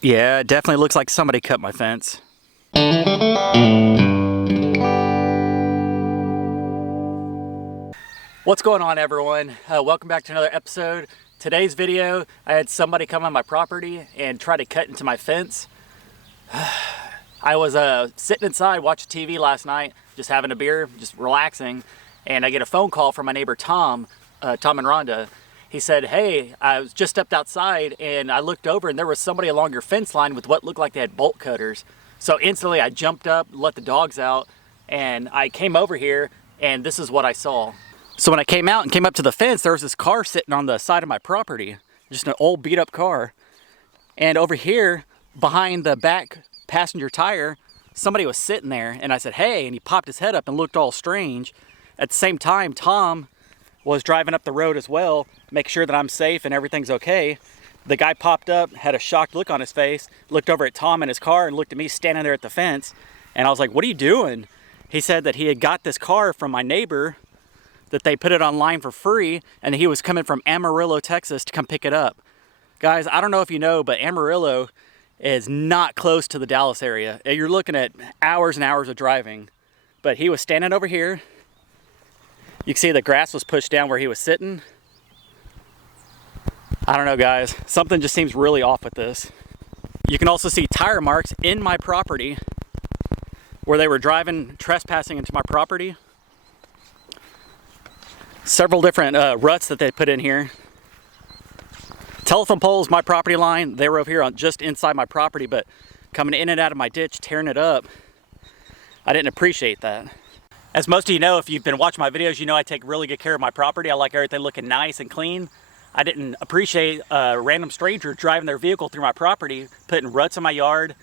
Yeah, it definitely looks like somebody cut my fence. What's going on, everyone? Welcome back to another episode. Today's video, I had somebody come on my property and try to cut into my fence. I was sitting inside watching TV last night, just having a beer, just relaxing, and I get a phone call from my neighbor Tom and Rhonda. He said, hey, I was just stepped outside and I looked over and there was somebody along your fence line with what looked like they had bolt cutters. So instantly I jumped up, let the dogs out, and I came over here and this is what I saw. So when I came out and came up to the fence, there was this car sitting on the side of my property, just an old beat up car. And over here, behind the back passenger tire, somebody was sitting there and I said, hey, and he popped his head up and looked all strange. At the same time, Tom was driving up the road as well, make sure that I'm safe and everything's okay. The guy popped up, had a shocked look on his face, looked over at Tom in his car and looked at me standing there at the fence. And I was like, what are you doing? He said that he had got this car from my neighbor, that they put it online for free, and he was coming from Amarillo, Texas to come pick it up. Guys, I don't know if you know, but Amarillo is not close to the Dallas area. You're looking at hours and hours of driving. But he was standing over here. You can see the grass was pushed down where he was sitting. I don't know, guys. Something just seems really off with this. You can also see tire marks in my property where they were driving, trespassing into my property. Several different ruts that they put in here. Telephone poles, my property line, they were over here on just inside my property, but coming in and out of my ditch, tearing it up. I didn't appreciate that. As most of you know, if you've been watching my videos, you know I take really good care of my property. I like everything looking nice and clean. I didn't appreciate a random stranger driving their vehicle through my property, putting ruts in my yard,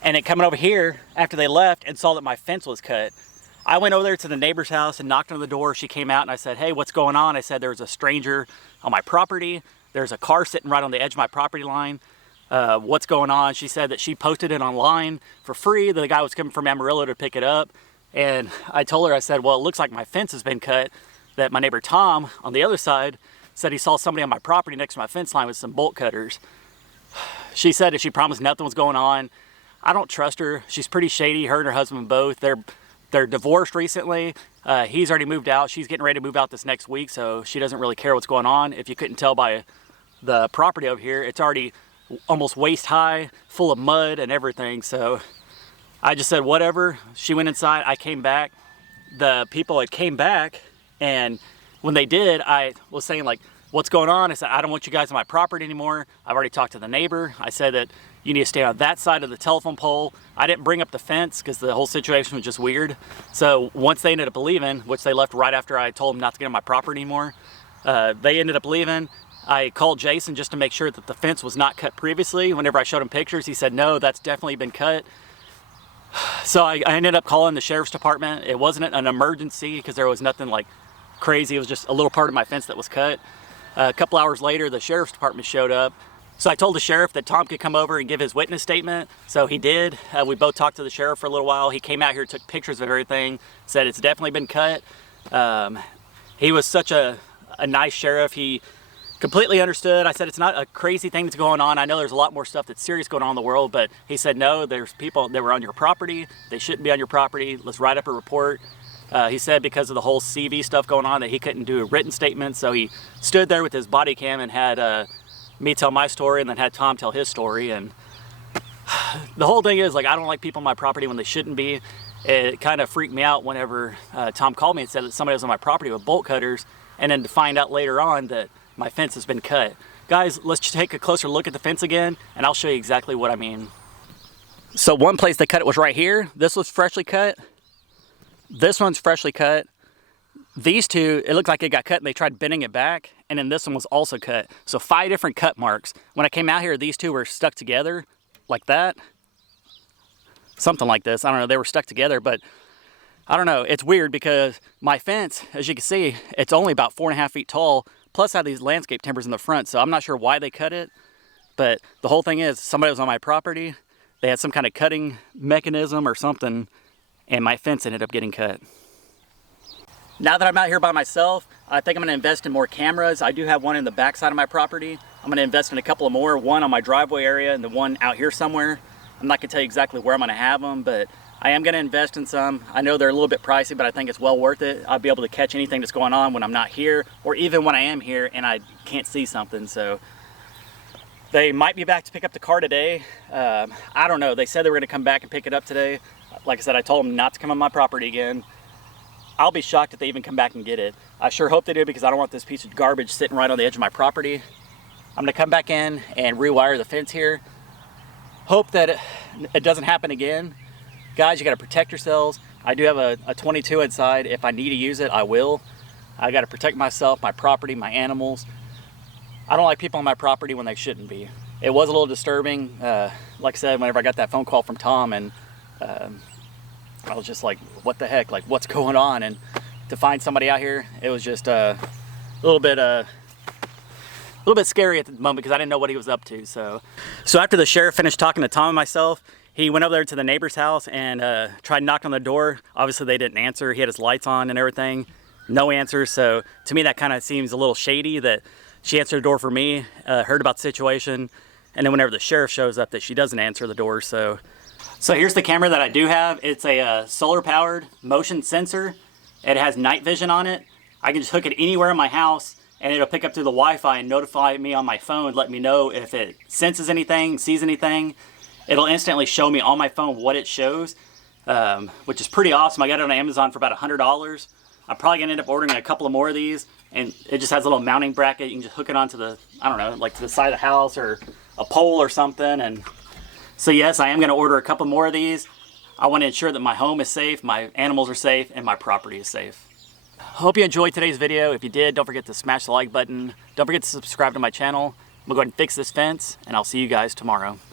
and it coming over here after they left and saw that my fence was cut. I went over there to the neighbor's house and knocked on the door. She came out and I said, hey, what's going on? I said, there was a stranger on my property. There's a car sitting right on the edge of my property line. What's going on? She said that she posted it online for free, that the guy was coming from Amarillo to pick it up. And I told her, I said, well, it looks like my fence has been cut, that my neighbor Tom on the other side said he saw somebody on my property next to my fence line with some bolt cutters. She said that she promised nothing was going on. I don't trust her. She's pretty shady, her and her husband both. They're divorced recently. He's already moved out. She's getting ready to move out this next week, so she doesn't really care what's going on. If you couldn't tell by the property over here, it's already almost waist high, full of mud and everything. So I just said, whatever. She went inside, I came back. The people had came back, and when they did, I was saying, like, what's going on? I said, I don't want you guys on my property anymore. I've already talked to the neighbor. I said that you need to stay on that side of the telephone pole. I didn't bring up the fence because the whole situation was just weird. So once they ended up leaving, which they left right after I told them not to get on my property anymore, they ended up leaving. I called Jason just to make sure that the fence was not cut previously. Whenever I showed him pictures, he said, no, that's definitely been cut. So I ended up calling the sheriff's department. It wasn't an emergency because there was nothing like crazy. It was just a little part of my fence that was cut. A couple hours later, the sheriff's department showed up. So I told the sheriff that Tom could come over and give his witness statement. So he did. We both talked to the sheriff for a little while. He came out here, took pictures of everything, said it's definitely been cut. He was such a nice sheriff. He completely understood. I said, it's not a crazy thing that's going on. I know there's a lot more stuff that's serious going on in the world, but he said, no, there's people that were on your property. They shouldn't be on your property. Let's write up a report. He said because of the whole CV stuff going on that he couldn't do a written statement. So he stood there with his body cam and had me tell my story and then had Tom tell his story. And the whole thing is, like, I don't like people on my property when they shouldn't be. It kind of freaked me out whenever Tom called me and said that somebody was on my property with bolt cutters, and then to find out later on that my fence has been cut. Guys, let's take a closer look at the fence again and I'll show you exactly what I mean. So one place they cut it was right here. This was freshly cut. This one's freshly cut. These two, it looked like it got cut and they tried bending it back, and then this one was also cut. So 5 different cut marks. When I came out here, these two were stuck together like that. Something like this, I don't know, they were stuck together, but I don't know, it's weird because my fence, as you can see, it's only about 4.5 feet tall, plus I have these landscape timbers in the front, so I'm not sure why they cut it, but the whole thing is somebody was on my property, they had some kind of cutting mechanism or something, and my fence ended up getting cut. Now that I'm out here by myself, I think I'm going to invest in more cameras. I do have one in the back side of my property I'm gonna invest in a couple of more, one on my driveway area and the one out here somewhere. I'm not gonna tell you exactly where I'm gonna have them, but I am gonna invest in some. I know they're a little bit pricey, but I think it's well worth it. I'll be able to catch anything that's going on when I'm not here, or even when I am here and I can't see something. So they might be back to pick up the car today. I don't know. They said they were gonna come back and pick it up today. Like I said, I told them not to come on my property again. I'll be shocked if they even come back and get it. I sure hope they do, because I don't want this piece of garbage sitting right on the edge of my property. I'm gonna come back in and rewire the fence here. Hope that it doesn't happen again. Guys, you gotta protect yourselves. I do have a 22 inside. If I need to use it, I will. I gotta protect myself, my property, my animals. I don't like people on my property when they shouldn't be. It was a little disturbing, like I said, whenever I got that phone call from Tom, and I was just like, what the heck, like what's going on? And to find somebody out here, it was just a little bit scary at the moment, because I didn't know what he was up to. So after the sheriff finished talking to Tom and myself, he went over there to the neighbor's house and tried knocking on the door. Obviously they didn't answer. He had his lights on and everything. No answer. So to me that kind of seems a little shady that she answered the door for me, heard about the situation, and then whenever the sheriff shows up that she doesn't answer the door. So here's the camera that I do have. It's a solar powered motion sensor. It has night vision on it. I can just hook it anywhere in my house and it'll pick up through the Wi-Fi and notify me on my phone, let me know if it senses anything, sees anything. It'll instantly show me on my phone what it shows, which is pretty awesome. I got it on Amazon for about $100. I'm probably gonna end up ordering a couple of more of these, and it just has a little mounting bracket. You can just hook it onto the, I don't know, like to the side of the house or a pole or something. And so yes, I am gonna order a couple more of these. I wanna ensure that my home is safe, my animals are safe, and my property is safe. Hope you enjoyed today's video. If you did, don't forget to smash the like button. Don't forget to subscribe to my channel. I'm gonna go ahead and fix this fence, and I'll see you guys tomorrow.